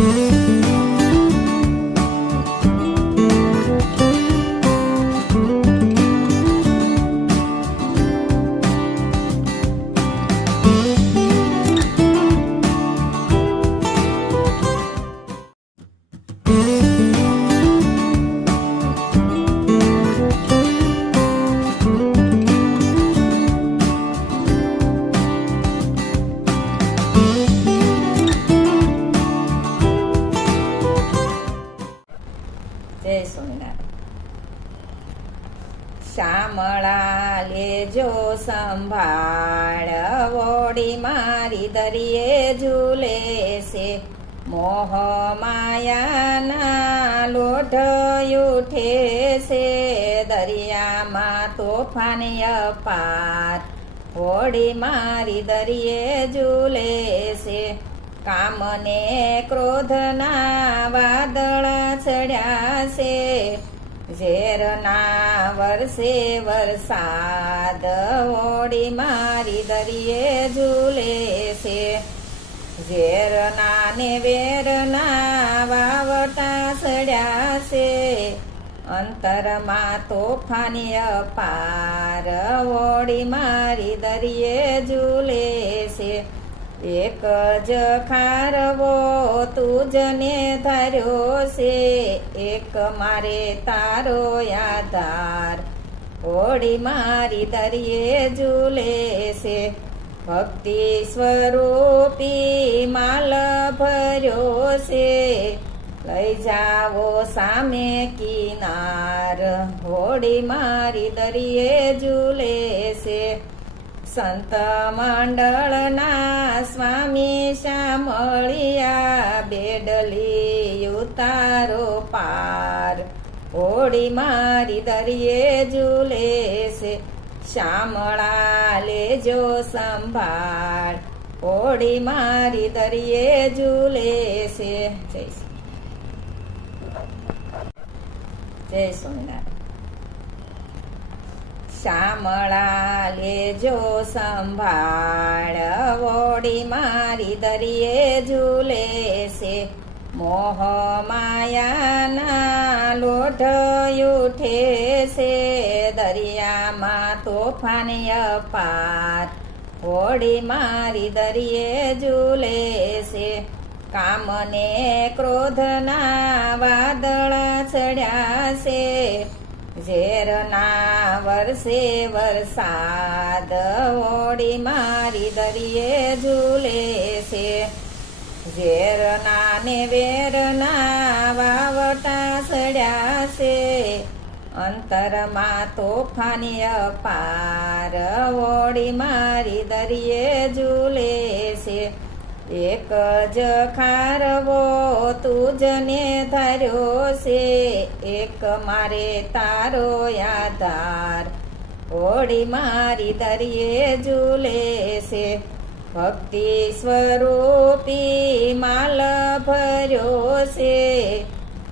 જય શામળા લેજો સંભાળ વોડી મારી દરિયે ઝૂલે છે મોહ માયાના લોઢ ઉઠે છે દરિયામાં તોફાન અપાર હોડી મારી દરિયે ઝૂલે છે કામને ક્રોધના ઝેરના વરસે વરસાદ ઓડી મારી દરિયે ઝૂલે છે. ઝેરના ને વેરના વાવટા સડ્યા છે. અંતરમાં તોફાની અપાર ઓડી મારી દરિયે ઝૂલે છે. એક જ ખારવો તુજને ધર્યો છે. એક મારે તારો આધાર હોડી મારી દરિયે ઝૂલે છે. ભક્તિ સ્વરૂપી માલ ભર્યો છે. લઈ જાવો સામે કિનાર. હોડી મારી દરિયે ઝૂલે છે. સંત મંડળના સ્વામી શામળિયા બેડલી ઉતારો પાર. હોડી મારી દરિયે ઝૂલે છે શ્યામળા લેજો સંભાળ. હોડી મારી દરિયે ઝૂલે છે. જય શ્રી જય સ્વામિનારાયણ. શામળા લેજો સંભાળ, વોડી મારી દરિયે ઝૂલે છે મોહ માયાના લોઢ ઉઠે છે દરિયામાં તોફાન અપાર. હોડી મારી દરિયે ઝૂલે છે કામને ક્રોધના વાદળ ચડ્યા છે ઝેરના વરસે વરસાદ ઓડી મારી દરિયે ઝૂલે છે. ઝેરના ને વેરના વાવટા સડ્યા છે. અંતરમાં તોફાની અપાર ઓડી મારી દરિયે ઝૂલે છે. એક જ ખારવો તુજને ધર્યો છે. એક મારે તારો આધાર હોડી મારી દરિયે ઝૂલે છે. ભક્તિ સ્વરૂપી માલ ભર્યો છે.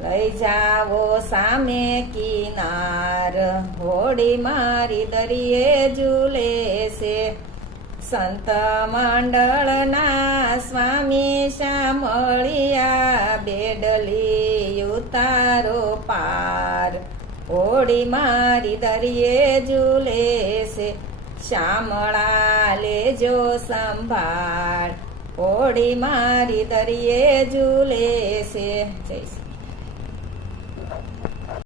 લઈ જાવો સામે કિનાર. હોડી મારી દરિયે ઝૂલે છે. સંત મંડળના સ્વામી શામળિયા બેડલી ઉતારો પાર. ઓડી મારી દરિયે ઝૂલે છે શામળા લેજો સંભાળ. ઓડી મારી દરિયે ઝૂલે છે જય